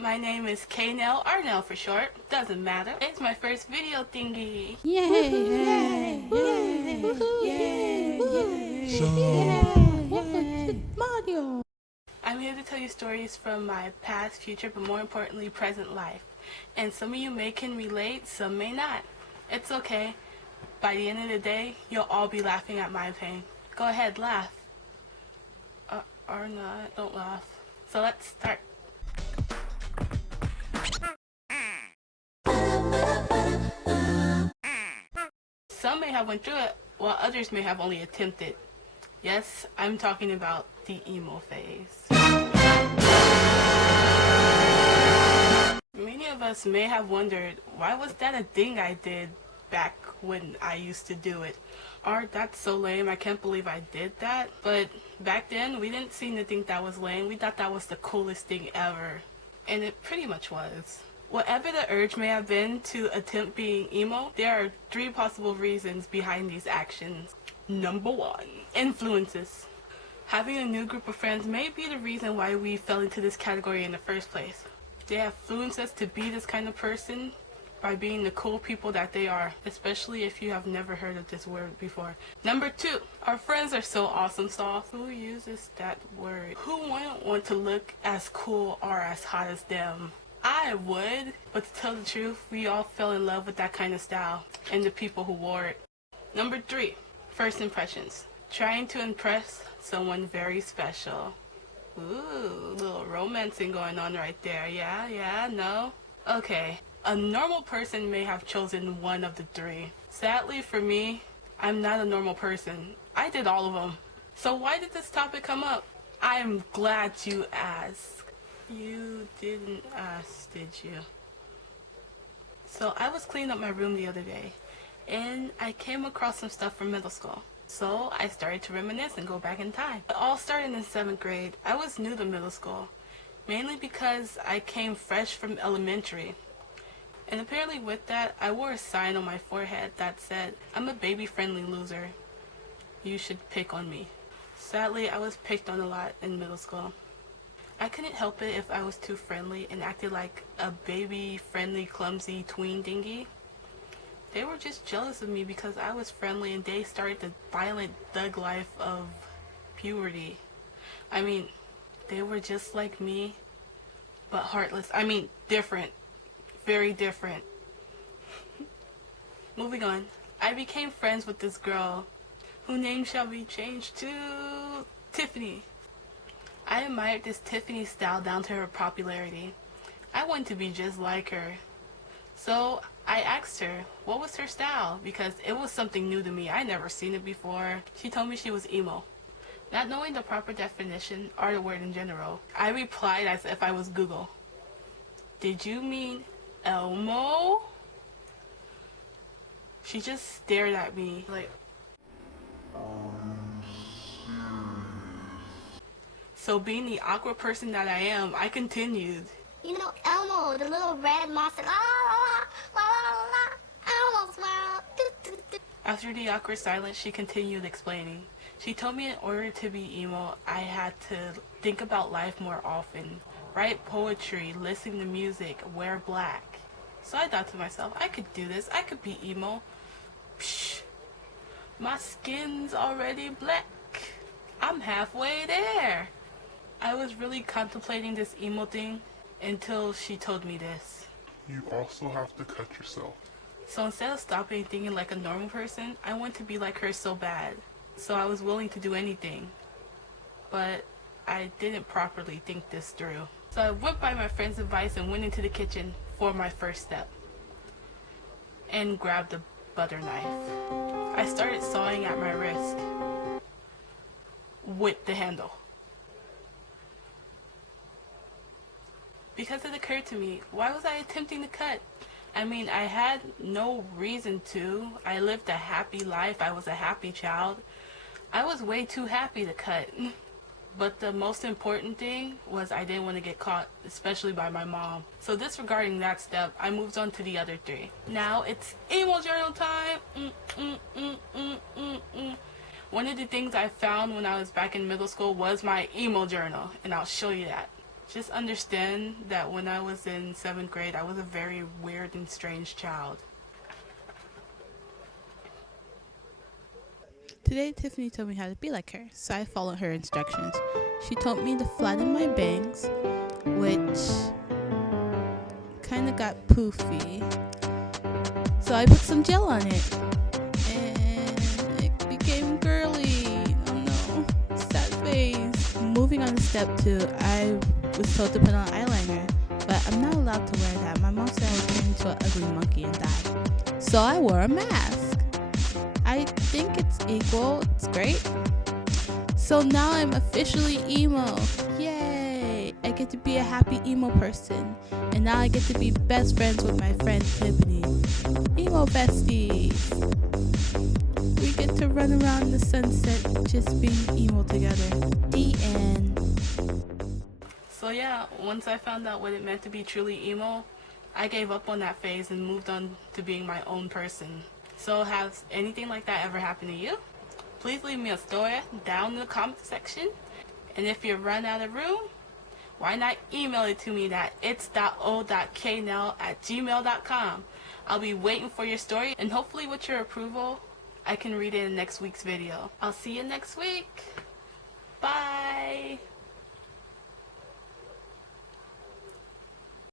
my name is Nell or Nell for short. Doesn't matter. It's my first video thingy. Yay! Yay! Yay! Yay! Yay! Mario! I'm here to tell you stories from my past, future, but more importantly, present life. And some of you can relate, some may not. It's okay. By the end of the day, you'll all be laughing at my pain. Go ahead, laugh. Or not, don't laugh. So let's start. Some may have went through it, while others may have only attempted. Yes, I'm talking about the emo phase. Many of us may have wondered, why was that a thing I did back when I used to do it? Or, that's so lame, I can't believe I did that. But back then, we didn't seem to think that was lame. We thought that was the coolest thing ever. And it pretty much was. Whatever the urge may have been to attempt being emo, there are 3 possible reasons behind these actions. Number 1, influences. Having a new group of friends may be the reason why we fell into this category in the first place. They have influenced us to be this kind of person by being the cool people that they are, especially if you have never heard of this word before. Number 2, our friends are so awesome sauce. Who uses that word? Who wouldn't want to look as cool or as hot as them? I would, but to tell the truth, we all fell in love with that kind of style and the people who wore it. Number 3, first impressions. Trying to impress someone very special. Ooh, little romancing going on right there. Yeah, no? Okay, a normal person may have chosen one of the 3. Sadly for me, I'm not a normal person. I did all of them. So why did this topic come up? I'm glad you asked. You didn't ask, did you? So I was cleaning up my room the other day, and I came across some stuff from middle school. So I started to reminisce and go back in time. It all started in 7th grade. I was new to middle school, mainly because I came fresh from elementary. And apparently with that, I wore a sign on my forehead that said, "I'm a baby-friendly loser. You should pick on me." Sadly, I was picked on a lot in middle school. I couldn't help it if I was too friendly and acted like a baby-friendly, clumsy tween dingy. They were just jealous of me because I was friendly and they started the violent thug life of puberty. I mean, they were just like me, but heartless. I mean, different. Very different. Moving on. I became friends with this girl, whose name shall be changed to Tiffany. I admired this Tiffany style down to her popularity. I wanted to be just like her. So I asked her what was her style because it was something new to me. I never seen it before. She told me she was emo. Not knowing the proper definition or the word in general, I replied as if I was Google. "Did you mean Elmo?" She just stared at me like, so being the awkward person that I am, I continued. "You know Elmo, the little red monster. La la la la la la. Elmo's world." After the awkward silence, she continued explaining. She told me in order to be emo, I had to think about life more often, write poetry, listen to music, wear black. So I thought to myself, I could do this. I could be emo. Psh, my skin's already black. I'm halfway there. I was really contemplating this emo thing until she told me this. "You also have to cut yourself." So instead of stopping thinking like a normal person, I wanted to be like her so bad. So I was willing to do anything. But I didn't properly think this through. So I went by my friend's advice and went into the kitchen for my first step. And grabbed a butter knife. I started sawing at my wrist with the handle. Because it occurred to me, why was I attempting to cut? I mean, I had no reason to. I lived a happy life. I was a happy child. I was way too happy to cut. But the most important thing was I didn't want to get caught, especially by my mom. So disregarding that step, I moved on to the other 3. Now it's emo journal time. One of the things I found when I was back in middle school was my emo journal, and I'll show you that. Just understand that when I was in 7th grade, I was a very weird and strange child. Today, Tiffany told me how to be like her, so I followed her instructions. She told me to flatten my bangs, which kind of got poofy. So I put some gel on it, and it became girly. Oh no, sad face. Moving on to step 2, I was told to put on eyeliner, but I'm not allowed to wear that. My mom said I would turn into an ugly monkey and die. So I wore a mask. I think it's equal. It's great. So now I'm officially emo. Yay! I get to be a happy emo person. And now I get to be best friends with my friend Tiffany. Emo besties. We get to run around the sunset just being emo together. The end. So yeah, once I found out what it meant to be truly emo, I gave up on that phase and moved on to being my own person. So has anything like that ever happened to you? Please leave me a story down in the comment section. And if you run out of room, why not email it to me at its.oh.knell@gmail.com. I'll be waiting for your story, and hopefully with your approval, I can read it in next week's video. I'll see you next week. Bye.